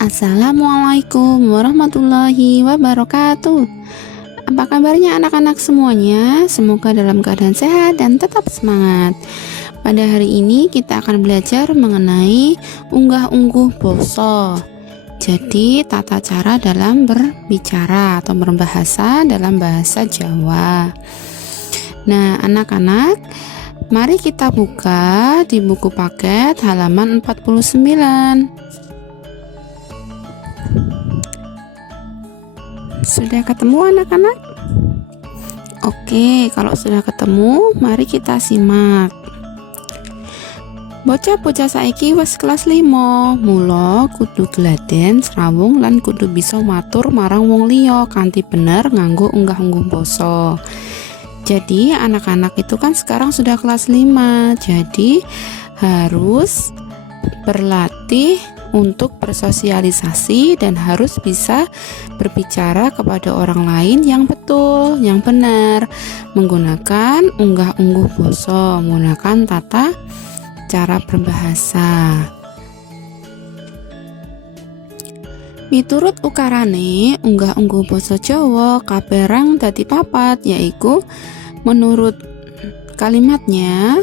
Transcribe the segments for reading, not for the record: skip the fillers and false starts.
Assalamualaikum warahmatullahi wabarakatuh. Apa kabarnya anak-anak semuanya? Semoga dalam keadaan sehat dan tetap semangat. Pada hari ini kita akan belajar mengenai unggah-ungguh basa. Jadi tata cara dalam berbicara atau berbahasa dalam bahasa Jawa. Nah, anak-anak, mari kita buka di buku paket halaman 49. Sudah ketemu anak-anak? Oke, kalau sudah ketemu, mari kita simak. Bocah-bocah saiki wis kelas 5, mula kudu gladhen srawung lan kudu bisa matur marang wong liya kanthi bener nganggo unggah-ungguh basa. Jadi anak-anak itu kan sekarang sudah kelas 5, jadi harus berlatih untuk bersosialisasi dan harus bisa berbicara kepada orang lain yang betul, yang benar, menggunakan unggah-ungguh basa, menggunakan tata cara berbahasa. Miturut ukarane unggah-ungguh basa Jawa kaperang dadi papat, yaiku menurut kalimatnya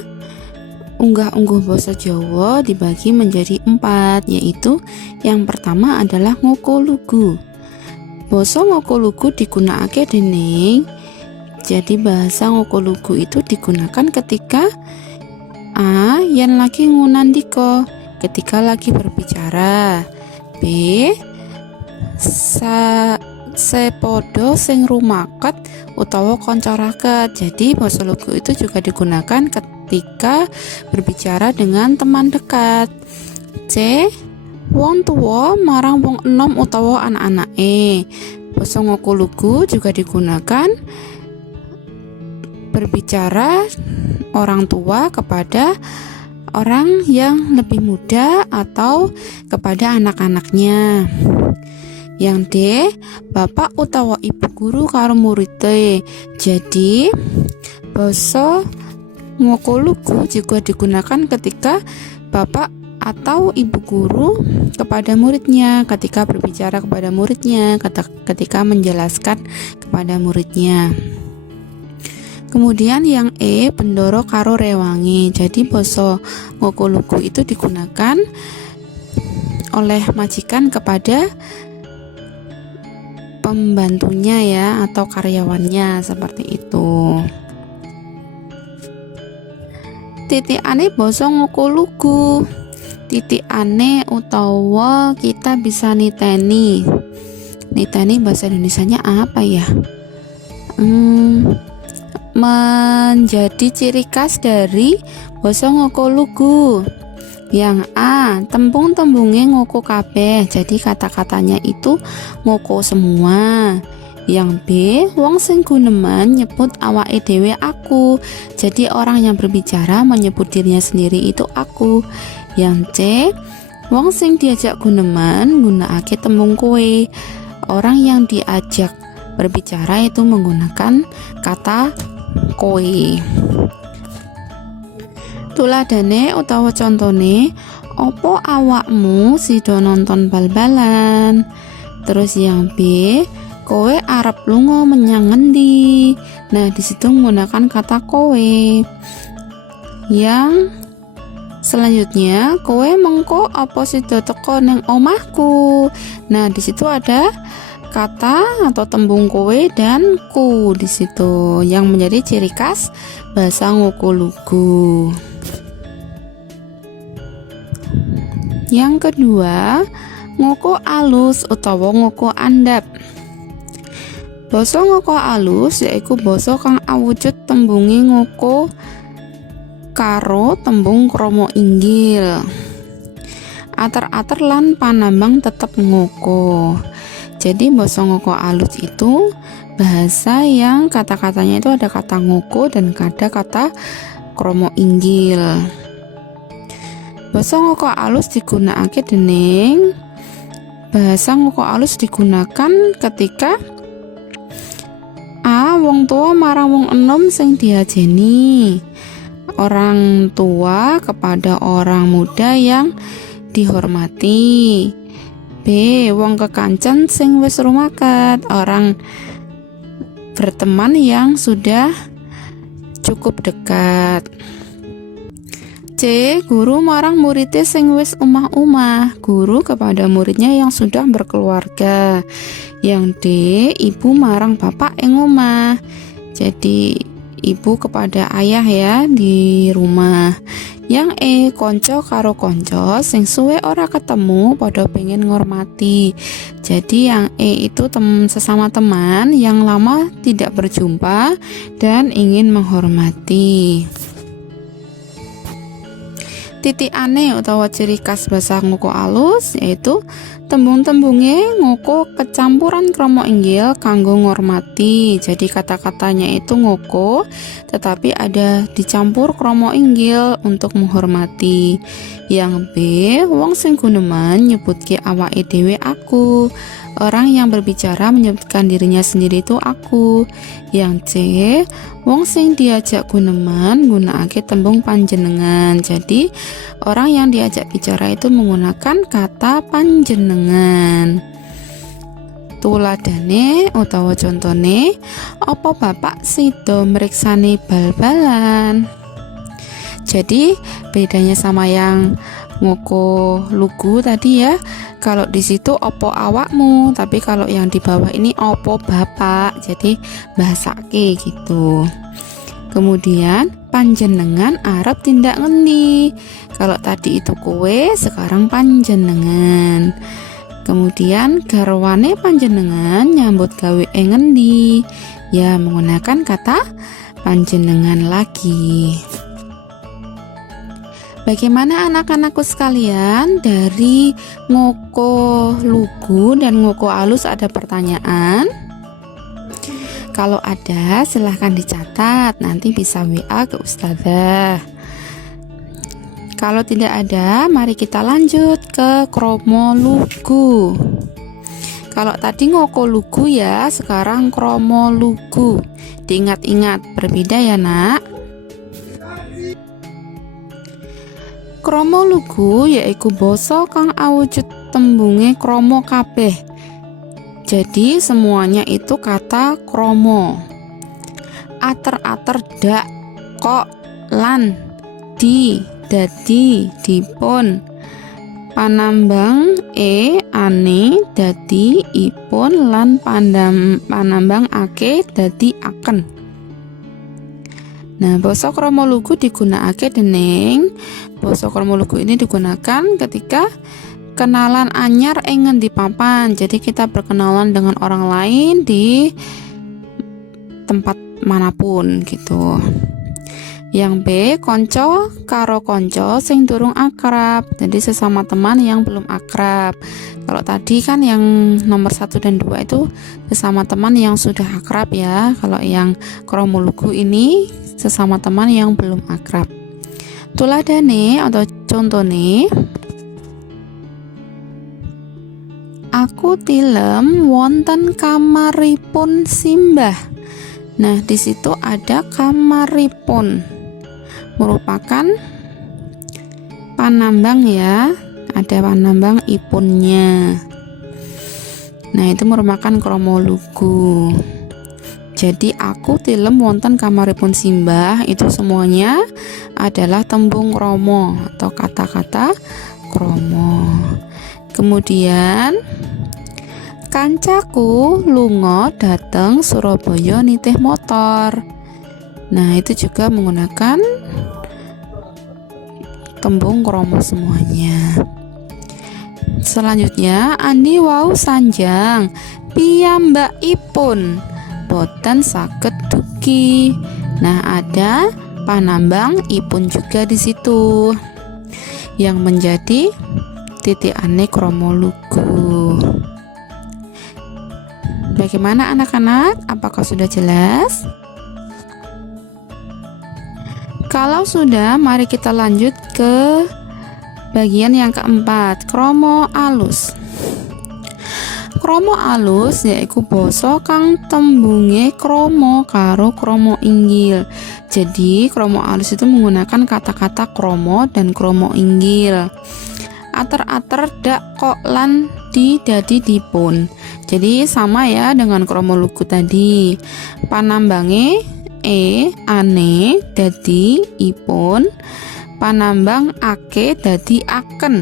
unggah-ungguh basa Jawa dibagi menjadi 4, yaitu yang pertama adalah ngoko lugu. Basa ngoko lugu digunakake dening, jadi bahasa ngoko lugu itu digunakan ketika A. Yen lagi ngunandika, ketika lagi berbicara. B. Sepodo sing rumaket utawa kanca raket. Jadi basa lugu itu juga digunakan ketika berbicara dengan teman dekat. C. Wong tuwa marang wong enom utawa anak-anake. Basa ngoko lugu juga digunakan berbicara orang tua kepada orang yang lebih muda atau kepada anak-anaknya. Yang D. Bapak utawa ibu guru karo muridé. Jadi basa ngoko lugu juga digunakan ketika bapak atau ibu guru kepada muridnya, ketika berbicara kepada muridnya, ketika menjelaskan kepada muridnya. Kemudian yang E. Bendoro karo rewangi. Jadi basa ngoko lugu itu digunakan oleh majikan kepada pembantunya ya, atau karyawannya, seperti itu. Titikane basa ngoko lugu. Titikane utawa kita bisa niteni. Niteni bahasa Indonesianya apa ya? Menjadi ciri khas dari basa ngoko lugu. Yang A. Tembung-tembunge ngoko kabeh. Jadi kata-katanya itu ngoko semua. Yang B. Wong sing guneman nyebut awake dhewe aku. Jadi orang yang berbicara menyebut dirinya sendiri itu aku. Yang C. Wong sing diajak guneman nggunakake tembung kowe. Orang yang diajak berbicara itu menggunakan kata kowe. Tuladane utawa contone, opo awakmu sida nonton bal-balan. Terus yang B, kowe arep lunga menyang ngendi? Nah, disitu menggunakan kata kowe. Yang selanjutnya, kowe mengko apa sida teko ning omahku? Nah, disitu ada kata atau tembung kowe dan ku disitu yang menjadi ciri khas bahasa ngoko lugu. Yang kedua, ngoko alus utawa ngoko andap. Basa ngoko alus yaiku basa kang awujud tembunge ngoko karo tembung krama inggil. Ater-ater lan panambang tetep ngoko. Jadi basa ngoko alus itu bahasa yang kata-katanya itu ada kata ngoko dan ada kata krama inggil. Basa ngoko alus digunakake dening bahasa ngoko alus digunakan ketika A. Wong tua marang wong enom sing diajeni. Orang tua kepada orang muda yang dihormati. B. Wong kekancan sing wis rumaket, orang berteman yang sudah cukup dekat. C. Guru marang muridnya sing wis umah-umah, guru kepada muridnya yang sudah berkeluarga. Yang D. Ibu marang bapak ing omah, jadi ibu kepada ayah ya di rumah. Yang E. Konco karo konco sing suwe ora ketemu padha pengen ngormati, jadi yang E itu sesama teman yang lama tidak berjumpa dan ingin menghormati. Titikane utawa ciri khas basa ngoko alus yaitu tembung-tembunge ngoko kecampuran kromo inggil kanggo ngormati. Jadi kata-katanya itu ngoko tetapi ada dicampur kromo inggil untuk menghormati. Yang B. Wong sing guneman nyebutke awake dhewe aku. Orang yang berbicara menyebutkan dirinya sendiri itu aku. Yang C. Wong sing diajak guneman gunakake tembung panjenengan. Jadi orang yang diajak bicara itu menggunakan kata panjenengan. Tuladane utawa contone, apa bapak sida mriksani bal-balan. Jadi bedanya sama yang ngoko lugu tadi ya, kalau di situ opo awakmu, tapi kalau yang di bawah ini opo bapak, jadi bahasake gitu. Kemudian panjenengan arep tindak ngendi, kalau tadi itu kowe, sekarang panjenengan. Kemudian garwane panjenengan nyambut gawe ngendi, ya menggunakan kata panjenengan lagi. Bagaimana anak-anakku sekalian, dari ngoko lugu dan ngoko alus ada pertanyaan? Kalau ada silahkan dicatat, nanti bisa WA ke Ustazah. Kalau tidak ada, mari kita lanjut ke kromo lugu. Kalau tadi ngoko lugu ya, sekarang kromo lugu. Diingat-ingat, berbeda ya nak. Kromo lugu yaiku basa kang awujud tembunge kromo kabeh. Jadi semuanya itu kata kromo. Ater-ater dak, kok, lan, di, dadi, dipun. Panambang ane, dadi, ipun, lan panambang ake, dadi aken. Nah, basa kromo lugu digunakake dening basa kromo lugu ini digunakan ketika kenalan anyar ing ngendi papan. Jadi kita berkenalan dengan orang lain di tempat manapun gitu. Yang B. Konco karo konco sing durung akrab, jadi sesama teman yang belum akrab. Kalau tadi kan yang nomor 1 dan 2 itu sesama teman yang sudah akrab ya. Kalau yang kromo lugu ini sesama teman yang belum akrab. Tuladane atau contone, aku tilem wonten kamaripun simbah. Nah, di situ ada kamaripun, merupakan panambang ya, ada panambang ipunnya. Nah, itu merupakan kromo lugu. Jadi aku tilem wonten kamaripun simbah, itu semuanya adalah tembung kromo atau kata-kata kromo. Kemudian kancaku lunga dateng Surabaya nitih motor. Nah, itu juga menggunakan tembung kromo semuanya. Selanjutnya, Andi wau sanjang piyambakipun boten saged dugi. Nah, ada panambang ipun juga di situ yang menjadi titikane kromo lugu. Bagaimana anak-anak? Apakah sudah jelas? Kalau sudah, mari kita lanjut ke bagian yang keempat, kromo alus. Kromo alus yaiku basa kang tembunge kromo karo kromo inggil. Jadi kromo alus itu menggunakan kata-kata kromo dan kromo inggil. Ater-ater dak kok lan dadi dipun. Jadi sama ya dengan kromo lugu tadi. Panambange ane dadi ipun, panambang ake dadi aken.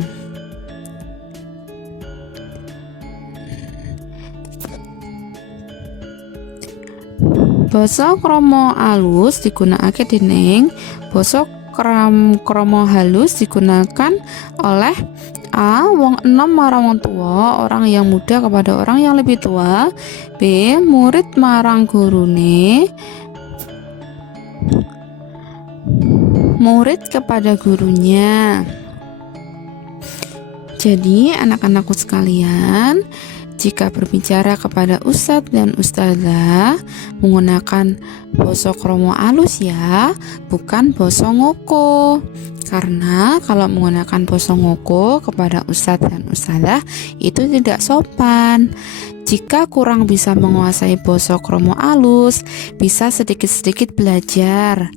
Basa kromo alus digunakake dening basa kromo halus digunakan oleh A. Wong enom marang wong tua, orang yang muda kepada orang yang lebih tua. B. Murid marang gurune, murid kepada gurunya. Jadi anak-anakku sekalian, jika berbicara kepada ustadz dan ustadzah menggunakan basa kromo alus ya, bukan basa ngoko. Karena kalau menggunakan basa ngoko kepada ustadz dan ustadzah itu tidak sopan. Jika kurang bisa menguasai basa kromo alus, bisa sedikit-sedikit belajar.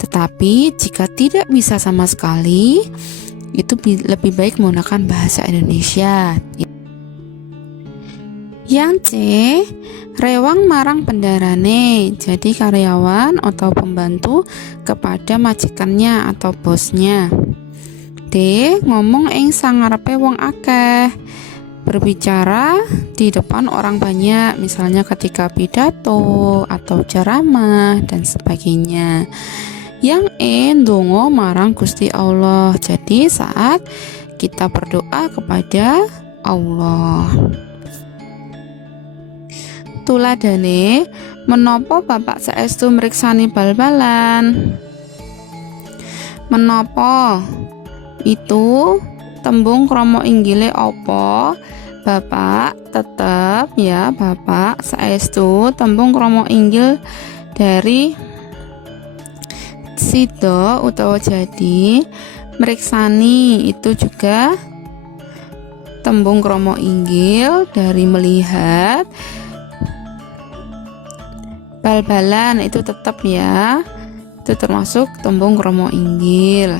Tetapi jika tidak bisa sama sekali, itu lebih baik menggunakan bahasa Indonesia. Yang C, rewang marang bendarane, jadi karyawan atau pembantu kepada majikannya atau bosnya. D, ngomong ing sangarepe wong akeh, berbicara di depan orang banyak, misalnya ketika pidato atau ceramah dan sebagainya. Yang E, ndonga marang Gusti Allah, jadi saat kita berdoa kepada Allah. Tuladane, menapa Bapak saestu mriksani bal-balan? Menapa itu tembung kromo inggile apa? Bapak tetap ya, Bapak saestu tembung kromo inggil dari sido utawa jadi. Mriksani itu juga tembung kromo inggil dari melihat. Bal-balan itu tetap ya, itu termasuk tembung kromo inggil.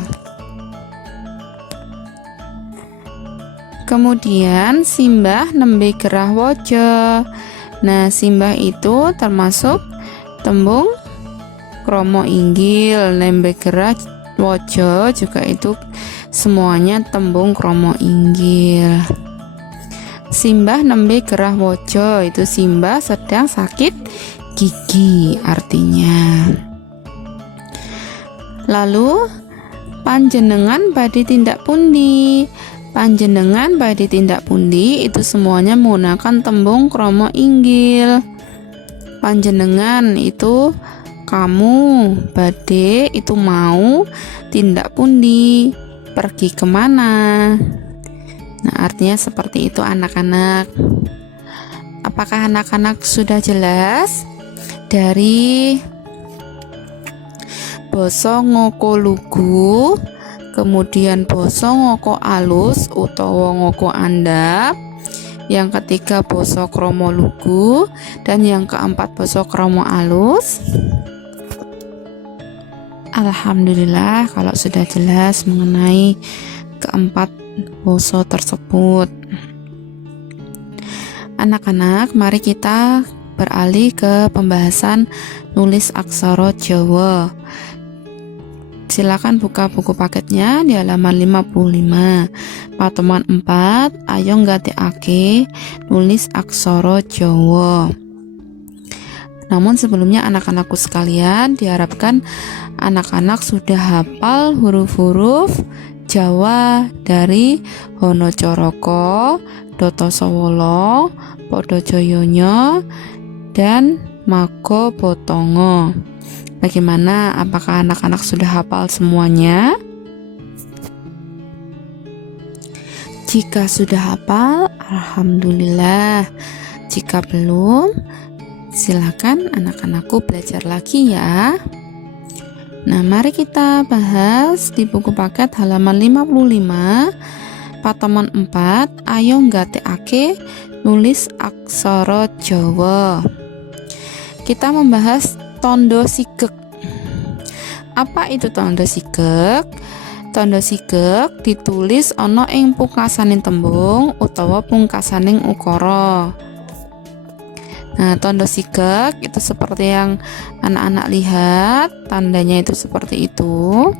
Kemudian simbah nembe gerah wojo. Nah, simbah itu termasuk tembung kromo inggil. Nembe gerah wojo juga itu semuanya tembung kromo inggil. Simbah nembe gerah wojo itu simbah sedang sakit gigi artinya. Lalu panjenengan badhe tindak pundi? Panjenengan badhe tindak pundi itu semuanya menggunakan tembung kromo inggil. Panjenengan itu kamu, badhe itu mau, tindak pundi pergi kemana. Nah, artinya seperti itu anak-anak. Apakah anak-anak sudah jelas? Dari basa ngoko lugu, kemudian basa ngoko alus utawa ngoko andap, yang ketiga basa kromo lugu, dan yang keempat basa kromo alus. Alhamdulillah kalau sudah jelas mengenai keempat basa tersebut. Anak-anak, mari kita beralih ke pembahasan nulis aksara Jawa. Silakan buka buku paketnya di halaman 55. Patemon 4, ayo nggatekake nulis aksara Jawa. Namun sebelumnya anak-anakku sekalian, diharapkan anak-anak sudah hafal huruf-huruf Jawa dari Honocoroko, Dotosowolo, Podojoyonya, dan Mago Botongo. Bagaimana? Apakah anak-anak sudah hafal semuanya? Jika sudah hafal, alhamdulillah. Jika belum, silakan anak-anakku belajar lagi ya. Nah, mari kita bahas di buku paket halaman 55, Patemon 4, ayo nggatekake nulis aksara Jawa. Kita membahas tondo sigek. Apa itu tondo sigek? Tandha sigek ditulis ana ing pungkasaning tembung utawa pungkasaning ukara. Nah, tandha sigek itu seperti yang anak-anak lihat, tandanya itu seperti itu.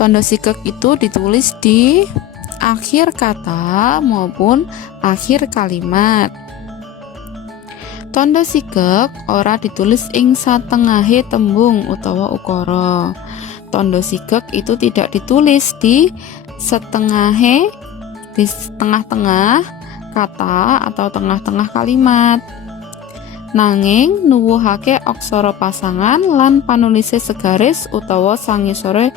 Tandha sigek itu ditulis di akhir kata maupun akhir kalimat. Tandha sigek ora ditulis ing satengahe tembung utawa ukara. Tandha sigek itu tidak ditulis di setengah tengah kata atau tengah-tengah kalimat. Nanging nuwuhake aksara pasangan lan panulise segaris utawa sangisore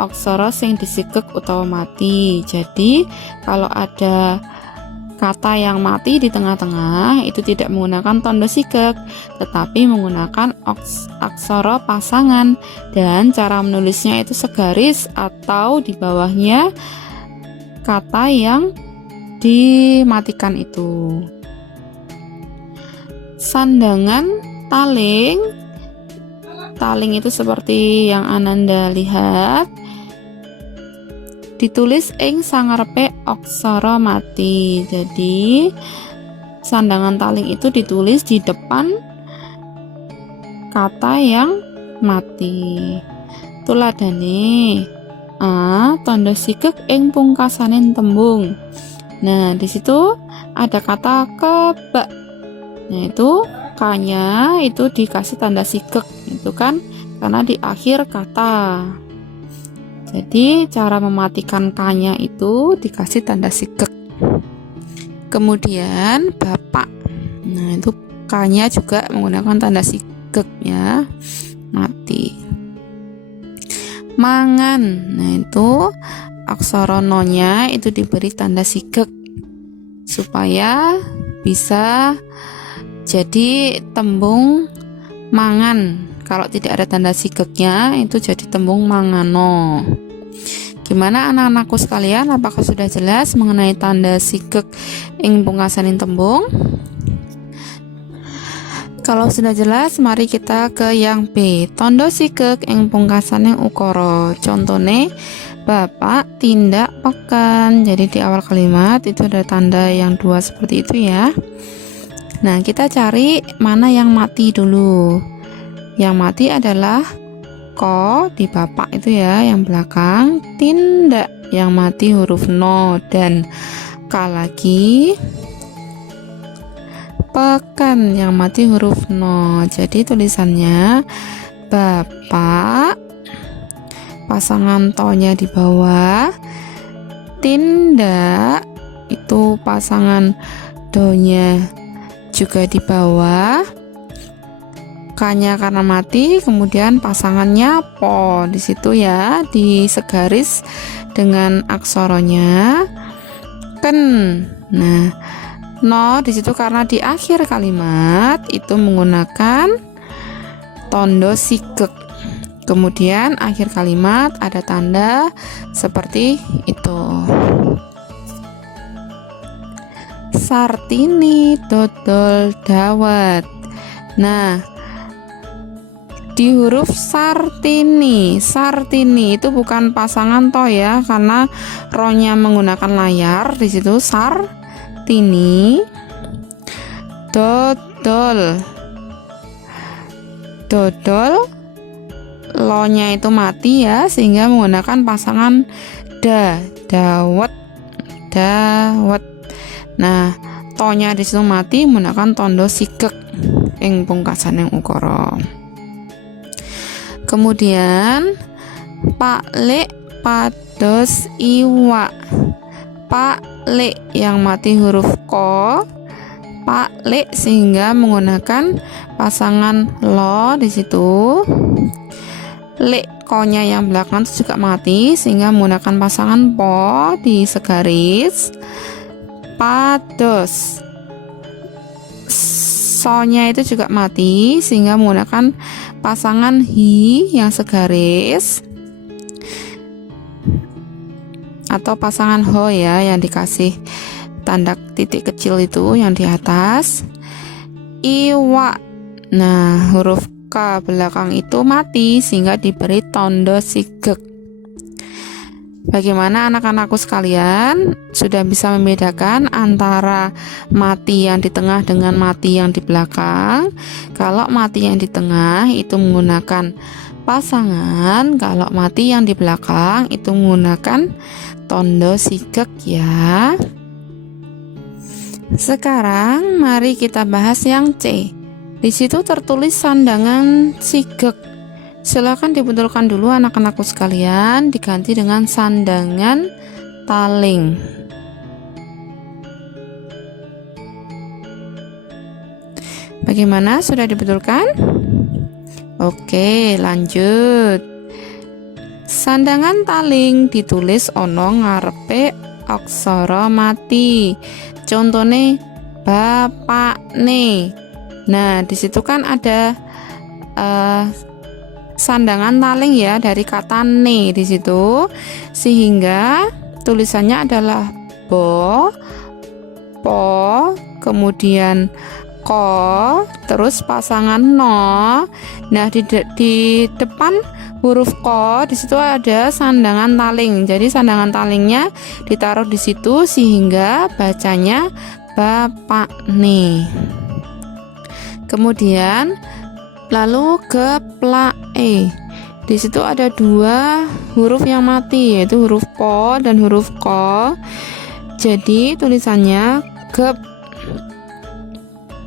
aksara sing disigek utawa mati. Jadi kalau ada kata yang mati di tengah-tengah itu tidak menggunakan tandha sigek, tetapi menggunakan aksara pasangan, dan cara menulisnya itu segaris atau di bawahnya kata yang dimatikan itu. Sandangan taling itu seperti yang Ananda lihat, ditulis ing sangarepe aksara mati. Jadi sandangan taling itu ditulis di depan kata yang mati. Tuladhane tandha sigek ing pungkasaning tembung. Nah, di situ ada kata kebak. Nah, itu kanya itu dikasih tanda sigek, itu kan karena di akhir kata. Jadi cara mematikan kanya itu dikasih tanda sigek. Kemudian bapak. Nah, itu kanya juga menggunakan tanda sigek ya, mati. Mangan. Nah, itu aksara no-nya itu diberi tanda sigek supaya bisa jadi tembung mangan. Kalau tidak ada tanda sigeknya itu jadi tembung mangano. Gimana anak-anakku sekalian, apakah sudah jelas mengenai tanda sigek ing pungkasaning tembung? Kalau sudah jelas, mari kita ke yang B. Tanda sigek ing pungkasaning ukara. Contone bapak tindak pekan. Jadi di awal kalimat itu ada tanda yang dua seperti itu ya. Nah, kita cari mana yang mati dulu. Yang mati adalah ko di bapak itu ya, yang belakang. Tindak yang mati huruf no, dan ka lagi. Pekan yang mati huruf no. Jadi tulisannya bapak, pasangan to-nya di bawah. Tindak itu pasangan do-nya juga di bawah. K-nya karena mati, kemudian pasangannya po di situ ya, di segaris dengan aksaranya ken. Nah, no di situ karena di akhir kalimat itu menggunakan tanda sigek. Kemudian akhir kalimat ada tanda seperti itu. Sartini dodol dawet. Nah, di huruf sartini itu bukan pasangan toh ya, karena rohnya menggunakan layar. Di situ sartini dodol lo-nya itu mati ya, sehingga menggunakan pasangan dawet. Nah, to-nya di situ mati menggunakan tanda sigek ing pungkasaning ukara. Kemudian Pak Lek pados iwak. Pak Lek yang mati huruf ko. Pak Lek sehingga menggunakan pasangan lo di situ. Lek ko-nya yang belakang itu juga mati sehingga menggunakan pasangan po di segaris. Pados, so-nya itu juga mati sehingga menggunakan pasangan hi yang segaris atau pasangan ho ya, yang dikasih tanda titik kecil itu yang di atas. Iwak, nah huruf K belakang itu mati sehingga diberi tanda sigek. Bagaimana anak-anakku sekalian? Sudah bisa membedakan antara mati yang di tengah dengan mati yang di belakang? Kalau mati yang di tengah itu menggunakan pasangan, kalau mati yang di belakang itu menggunakan tondo sigek ya. Sekarang mari kita bahas yang C. Di situ tertulis sandangan sigek. Silakan dibetulkan dulu anak-anakku sekalian, diganti dengan sandangan taling. Bagaimana? Sudah dibetulkan? Oke, lanjut. Sandangan taling ditulis ono ngarepe aksara mati. Contohnya bapak nih. Nah, di situ kan ada sandangan taling ya dari kata ne di situ, sehingga tulisannya adalah bo, po, kemudian ko, terus pasangan no. Nah, di depan huruf ko di situ ada sandangan taling. Jadi sandangan talingnya ditaruh di situ sehingga bacanya bapak nih. Kemudian lalu ke plae. Di situ ada dua huruf yang mati, yaitu huruf po dan huruf ko. Jadi tulisannya ke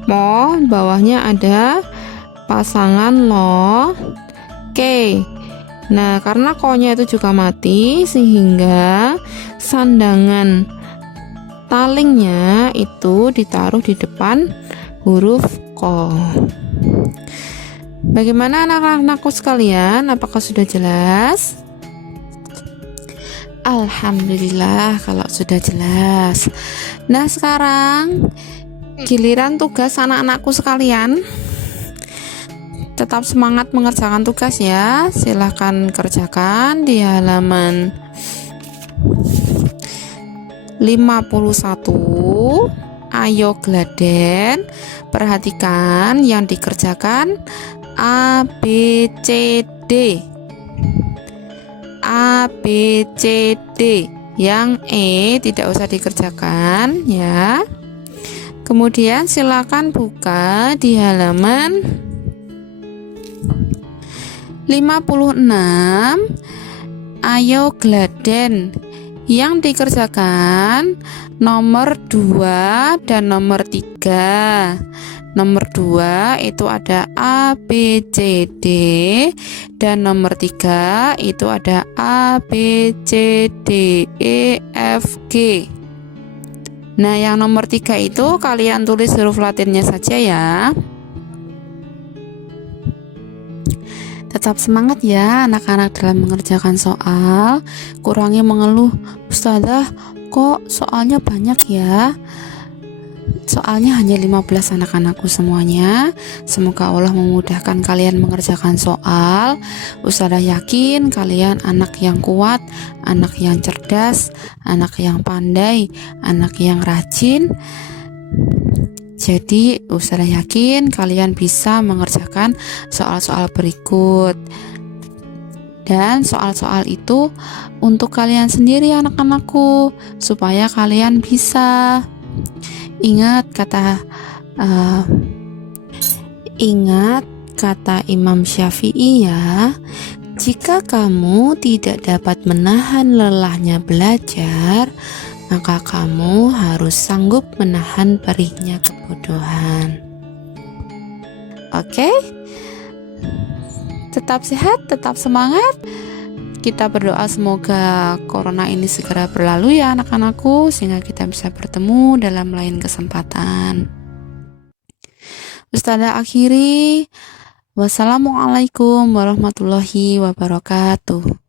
mo, bawahnya ada pasangan lo ke. Nah, karena ko-nya itu juga mati, sehingga sandangan talingnya itu ditaruh di depan huruf ko. Bagaimana anak-anakku sekalian? Apakah sudah jelas? Alhamdulillah kalau sudah jelas. Nah, sekarang giliran tugas anak-anakku sekalian. Tetap semangat mengerjakan tugas ya. Silahkan kerjakan di halaman 51. Ayo Gladen, perhatikan yang dikerjakan A, B, C, D. A, B, C, D. Yang E tidak usah dikerjakan ya. Kemudian silakan buka di halaman 56. Ayo Gladen, yang dikerjakan nomor 2 dan nomor 3. Nomor 2 itu ada A, B, C, D, dan nomor 3 itu ada A, B, C, D, E, F, G. Nah, yang nomor 3 itu kalian tulis huruf latinnya saja ya. Tetap semangat ya anak-anak dalam mengerjakan soal. Kurangi mengeluh, Ustazah kok soalnya banyak ya. Soalnya hanya 15 anak-anakku semuanya. Semoga Allah memudahkan kalian mengerjakan soal. Ustazah yakin kalian anak yang kuat, anak yang cerdas, anak yang pandai, anak yang rajin. Jadi Ustazah yakin kalian bisa mengerjakan soal-soal berikut. Dan soal-soal itu untuk kalian sendiri anak-anakku, supaya kalian bisa ingat kata Imam Syafi'i ya. Jika kamu tidak dapat menahan lelahnya belajar, maka kamu harus sanggup menahan perihnya kebodohan. Oke? Tetap sehat, tetap semangat. Kita berdoa semoga corona ini segera berlalu ya anak-anakku, sehingga kita bisa bertemu dalam lain kesempatan. Ustazah akhiri, wassalamualaikum warahmatullahi wabarakatuh.